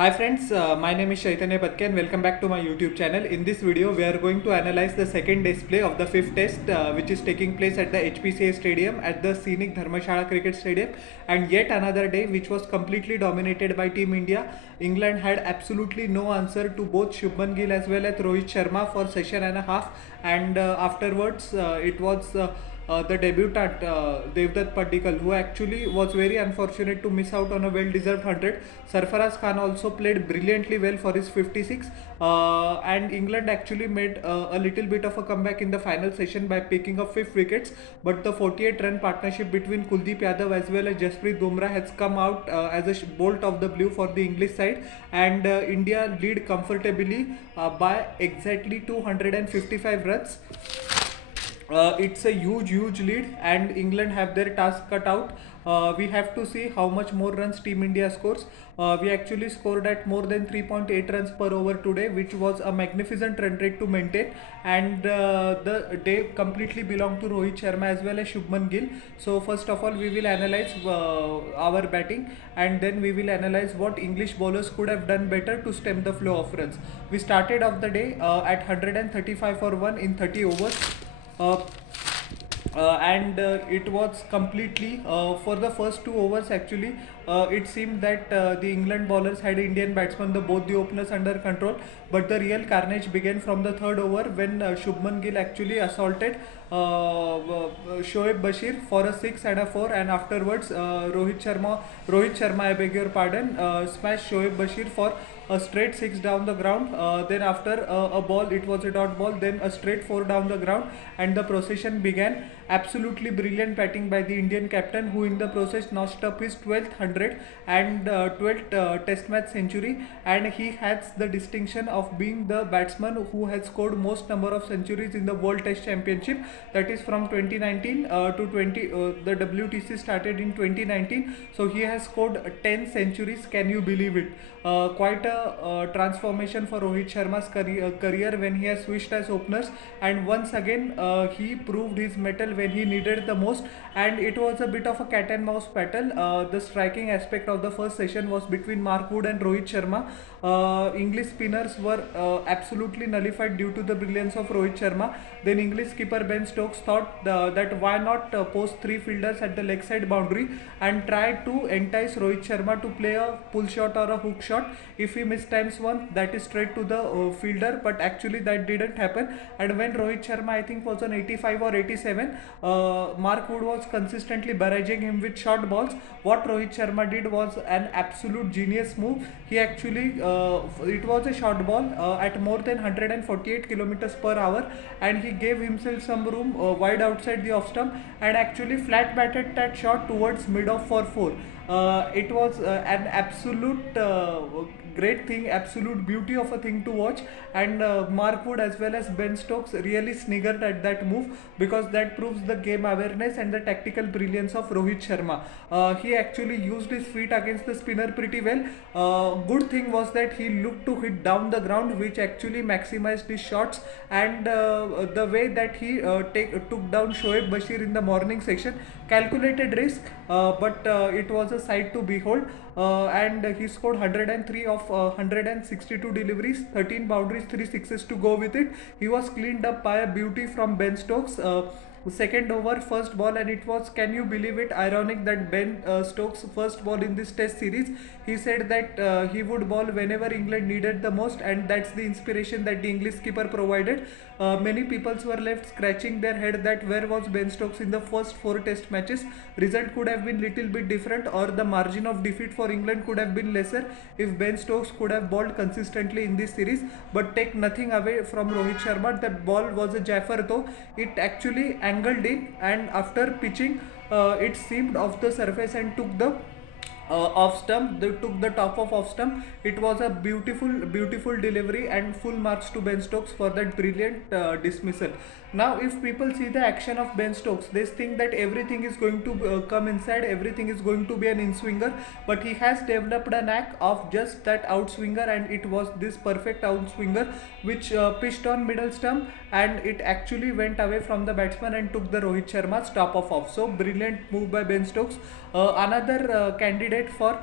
Hi friends, my name is Chaitanya Patke and welcome back to my YouTube channel. In this video, we are going to analyze the second display of the fifth test which is taking place at the HPCA Stadium at the scenic Dharmashala Cricket Stadium, and yet another day which was completely dominated by Team India. England had absolutely no answer to both Shubman Gill as well as Rohit Sharma for session and a half, and afterwards it was the debutant Devdutt Padikkal, who actually was very unfortunate to miss out on a well-deserved 100. Sarfaraz Khan also played brilliantly well for his 56, and England actually made a little bit of a comeback in the final session by picking up 5 wickets. But the 48-run partnership between Kuldeep Yadav as well as Jasprit Bumrah has come out as a bolt of the blue for the English side, and India lead comfortably by exactly 255 runs. It's a huge lead, and England have their task cut out. We have to see how much more runs Team India scores. We actually scored at more than 3.8 runs per over today, which was a magnificent run rate to maintain. And the day completely belonged to Rohit Sharma as well as Shubman Gill. So first of all, we will analyze our batting, and then we will analyze what English bowlers could have done better to stem the flow of runs. We started off the day at 135 for 1 in 30 overs. Uh, and it was completely for the first 2 overs actually. It seemed that the England bowlers had Indian batsmen, both the openers, under control, but the real carnage began from the third over when Shubman Gill actually assaulted Shoaib Bashir for a 6 and a 4, and afterwards Rohit Sharma, I beg your pardon, smashed Shoaib Bashir for a straight 6 down the ground. Then after a ball, it was a dot ball, then a straight 4 down the ground, and the procession began. Absolutely brilliant batting by the Indian captain, who in the process notched up his 12th 100 and 12th test match century, and he has the distinction of being the batsman who has scored most number of centuries in the World Test Championship, that is from 2019 to 20 the WTC started in 2019, so he has scored 10 centuries. Can you believe it? Quite a transformation for Rohit Sharma's career when he has switched as openers, and once again he proved his mettle when he needed the most, and it was a bit of a cat and mouse battle. The striking aspect of the first session was between Mark Wood and Rohit Sharma. English spinners were absolutely nullified due to the brilliance of Rohit Sharma. Then English skipper Ben Stokes thought that why not post 3 fielders at the leg side boundary and tried to entice Rohit Sharma to play a pull shot or a hook shot. If he mistimes one, that is straight to the fielder, but actually that didn't happen. And when Rohit Sharma, I think, was on 85 or 87, Mark Wood was consistently barraging him with short balls. What Rohit Sharma did was an absolute genius move. He actually, it was a short ball at more than 148 kilometers per hour, and he gave himself some room wide outside the off stump and actually flat batted that shot towards mid off for 4. It was an absolute great thing, absolute beauty of a thing to watch, and Mark Wood as well as Ben Stokes really sniggered at that move, because that proves the game awareness and the tactical brilliance of Rohit Sharma. He actually used his feet against the spinner pretty well. Good thing was that he looked to hit down the ground, which actually maximized his shots, and the way that he took down Shoaib Bashir in the morning section, calculated risk, but it was a sight to behold. And he scored 103 of 162 deliveries, 13 boundaries, 3 sixes to go with it. He was cleaned up by a beauty from Ben Stokes. Second over, first ball, and it was, can you believe it, ironic that Ben Stokes' first ball in this test series, he said that he would ball whenever England needed the most, and that's the inspiration that the English skipper provided. Many people were left scratching their head that where was Ben Stokes in the first 4 test matches. Result could have been little bit different, or the margin of defeat for England could have been lesser if Ben Stokes could have bowled consistently in this series. But take nothing away from Rohit Sharma, that ball was a Jaffer though. It actually angled in, and after pitching, it seemed off the surface and took the off stump. They took the top of off stump. It was a beautiful delivery, and full marks to Ben Stokes for that brilliant dismissal. Now if people see the action of Ben Stokes, they think that everything is going to come inside, everything is going to be an in swinger, but he has developed a knack of just that outswinger, and it was this perfect outswinger which pitched on middle stump, and it actually went away from the batsman and took the Rohit Sharma's top of off. So brilliant move by Ben Stokes. Another candidate highlight for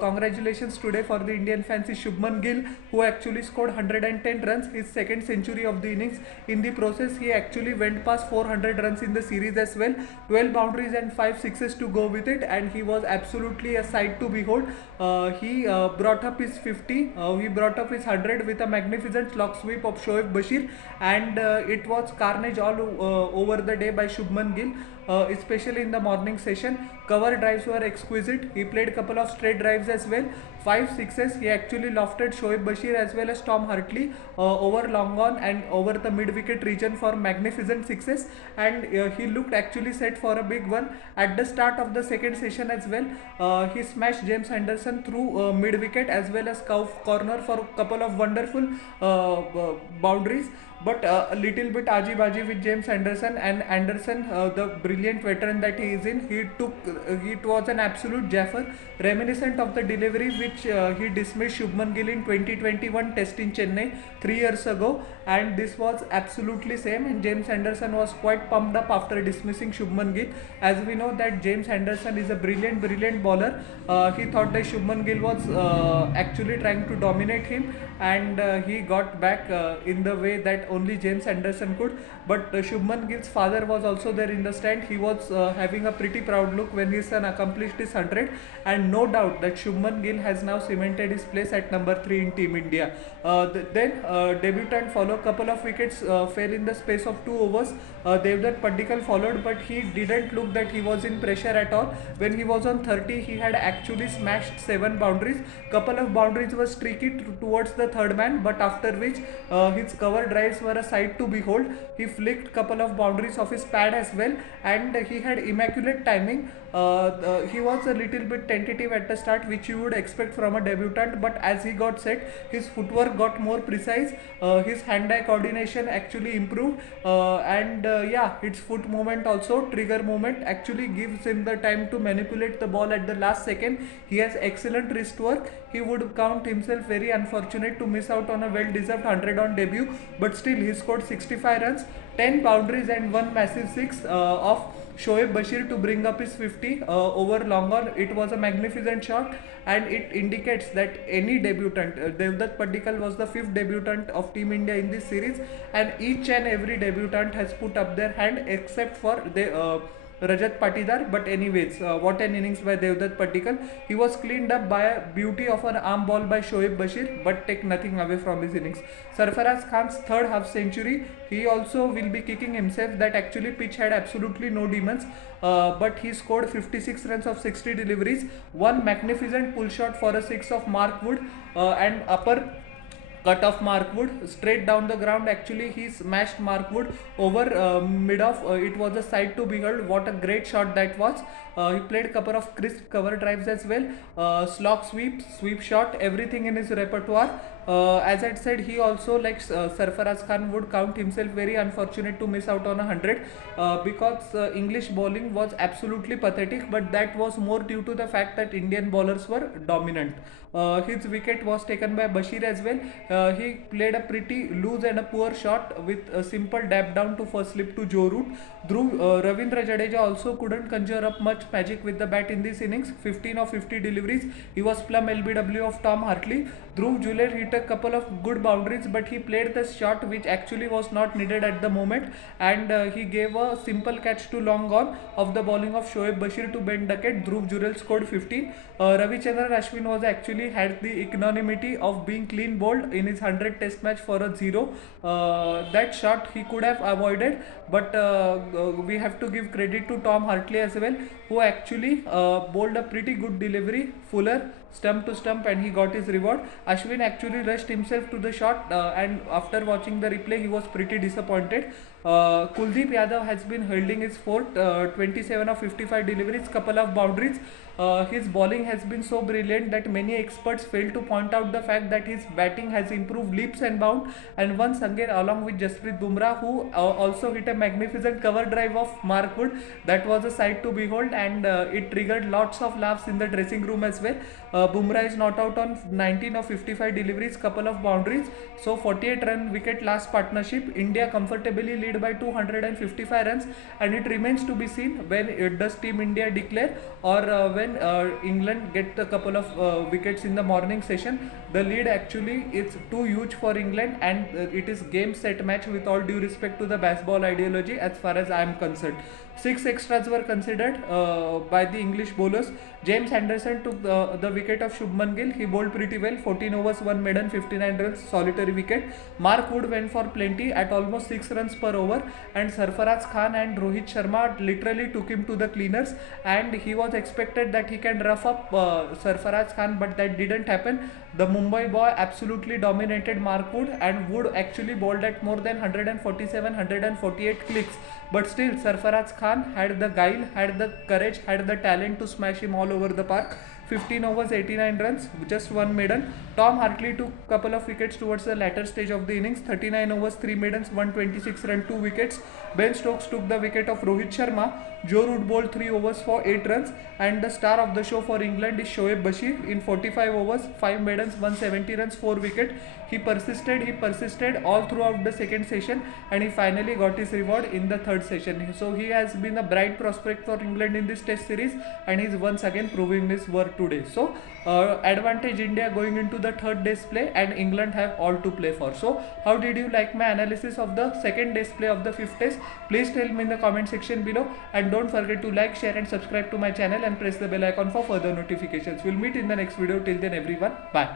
congratulations today for the Indian fans is Shubman Gill, who actually scored 110 runs, his second century of the innings. In the process, he actually went past 400 runs in the series as well, 12 boundaries and 5 sixes to go with it, and he was absolutely a sight to behold. He brought up his 50, he brought up his 100 with a magnificent slog sweep of Shoaib Bashir, and it was carnage all over the day by Shubman Gill. Especially in the morning session, cover drives were exquisite. He played a couple of straight drives as well, 5 6s. He actually lofted Shoaib Bashir as well as Tom Hartley over long on and over the mid wicket region for magnificent sixes, and he looked actually set for a big one at the start of the second session as well. He smashed James Henderson through mid wicket as well as corner for a couple of wonderful boundaries, but a little bit aji-baji with James Anderson, and Anderson, the brilliant veteran that he is in, it was an absolute jaffer, reminiscent of the delivery which he dismissed Shubman Gill in 2021 test in Chennai 3 years ago, and this was absolutely same, and James Anderson was quite pumped up after dismissing Shubman Gill. As we know that James Anderson is a brilliant bowler. He thought that Shubman Gill was actually trying to dominate him, and he got back in the way that only James Anderson could. But Shubman Gill's father was also there in the stand. He was having a pretty proud look when his son accomplished his 100, and no doubt that Shubman Gill has now cemented his place at number 3 in Team India. Then debutant followed, couple of wickets fell in the space of 2 overs. Devdutt Padikkal followed, but he didn't look that he was in pressure at all. When he was on 30, he had actually smashed 7 boundaries. Couple of boundaries were streaky towards the third man, but after which his cover drives were a sight to behold. He flicked couple of boundaries off his pad as well, and he had immaculate timing. He was a little bit tentative at the start, which you would expect from a debutant, but as he got set, his footwork got more precise, his hand-eye coordination actually improved, and yeah, its foot movement also, trigger movement, actually gives him the time to manipulate the ball at the last second. He has excellent wrist work. He would count himself very unfortunate to miss out on a well-deserved 100 on debut, but still he scored 65 runs, 10 boundaries and 1 massive 6 of Shoaib Bashir to bring up his 50 over long on. It was a magnificent shot, and it indicates that any debutant, Devdutt Padikkal was the 5th debutant of Team India in this series, and each and every debutant has put up their hand except for the Rajat Patidar. But anyways, what an innings by Devdutt Padikkal. He was cleaned up by a beauty of an arm ball by Shoaib Bashir, but take nothing away from his innings. Sarfaraz Khan's third half century, he also will be kicking himself that actually pitch had absolutely no demons, but he scored 56 runs of 60 deliveries, one magnificent pull shot for a 6 of Mark Wood, and upper cut off Mark Wood straight down the ground. Actually, he smashed Mark Wood over mid off. It was a sight to behold. What a great shot that was. He played a couple of crisp cover drives as well, slog sweep shot, everything in his repertoire. As I said, he also, like Sarfaraz Khan, would count himself very unfortunate to miss out on 100 because English bowling was absolutely pathetic, but that was more due to the fact that Indian bowlers were dominant. His wicket was taken by Bashir as well. He played a pretty loose and a poor shot with a simple dab down to first slip to Joe Root. Ravindra Jadeja also couldn't conjure up much magic with the bat in this innings. 15 of 50 deliveries. He was plumb LBW of Tom Hartley. Dhruv Juler hit a couple of good boundaries, but he played the shot which actually was not needed at the moment, and he gave a simple catch to long on of the bowling of Shoaib Bashir to Ben Duckett. Dhruv Juler scored 15. Ravichandran Ashwin was actually had the equanimity of being clean bowled in his 100 test match for a 0. That shot he could have avoided, but we have to give credit to Tom Hartley as well, who actually bowled a pretty good delivery, fuller, stump to stump, and he got his reward. Ashwin actually rushed himself to the shot, and after watching the replay, he was pretty disappointed. Kuldeep Yadav has been holding his fort, 27 of 55 deliveries, couple of boundaries. His bowling has been so brilliant that many experts fail to point out the fact that his batting has improved leaps and bounds, and once again along with Jasprit Bumrah, who also hit a magnificent cover drive of Mark Wood. That was a sight to behold, and it triggered lots of laughs in the dressing room as well. Bumrah is not out on 19 of 55 deliveries, couple of boundaries. So 48 run wicket last partnership. India comfortably lead by 255 runs, and it remains to be seen when does Team India declare, or when England get a couple of wickets in the morning session. The lead actually is too huge for England, and it is game set match with all due respect to the baseball ideology as far as I am concerned. 6 extras were considered by the English bowlers. James Anderson took the wicket of Shubman Gill. He bowled pretty well, 14 overs, 1 maiden, 59 runs, solitary wicket. Mark Wood went for plenty at almost 6 runs per over, and Sarfaraz Khan and Rohit Sharma literally took him to the cleaners, and he was expected that he can rough up Sarfaraz Khan, but that didn't happen. The Mumbai boy absolutely dominated Mark Wood, and Wood actually bowled at more than 147, 148 clicks. But still, Sarfaraz Khan had the guile, had the courage, had the talent to smash him all over the park. 15 overs, 89 runs, just 1 maiden. Tom Hartley took couple of wickets towards the latter stage of the innings. 39 overs, 3 maidens, 126 runs, 2 wickets. Ben Stokes took the wicket of Rohit Sharma. Joe Root bowled 3 overs for 8 runs, and the star of the show for England is Shoaib Bashir in 45 overs, 5 maidens, 170 runs, 4 wickets. He persisted all throughout the second session, and he finally got his reward in the third session. So he has been a bright prospect for England in this test series, and he's once again proving his worth today. So advantage India going into the third day's play, and England have all to play for. So how did you like my analysis of the second day's play of the fifth test? Please tell me in the comment section below, and don't forget to like, share and subscribe to my channel, and press the bell icon for further notifications. We'll meet in the next video. Till then everyone, bye.